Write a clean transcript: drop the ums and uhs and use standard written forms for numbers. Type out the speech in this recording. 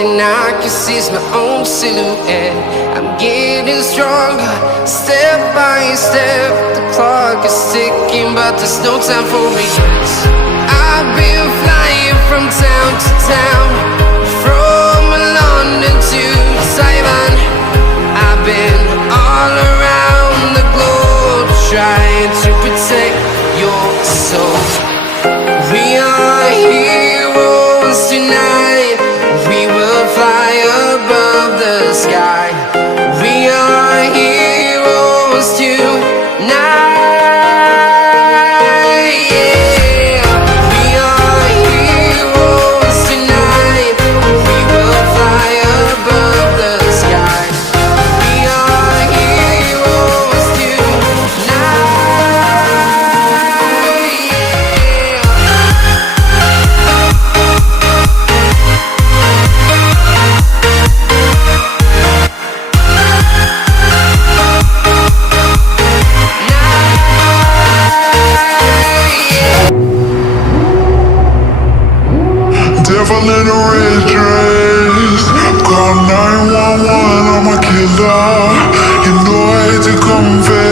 thing I can see is my own silhouette. I'm getting stronger, step by step. The clock is ticking, but there's no time for me. I've been flying from town to town, from London to Taiwan. I've been all around the globe, trying to protect your soul. We are heroes tonight. We will fly above the sky. We are heroes tonight. Yeah. We are heroes tonight. We will fly above the sky. We are heroes tonight. Devil in a red dress, call 911, I'm a killer. You know I hate to confess.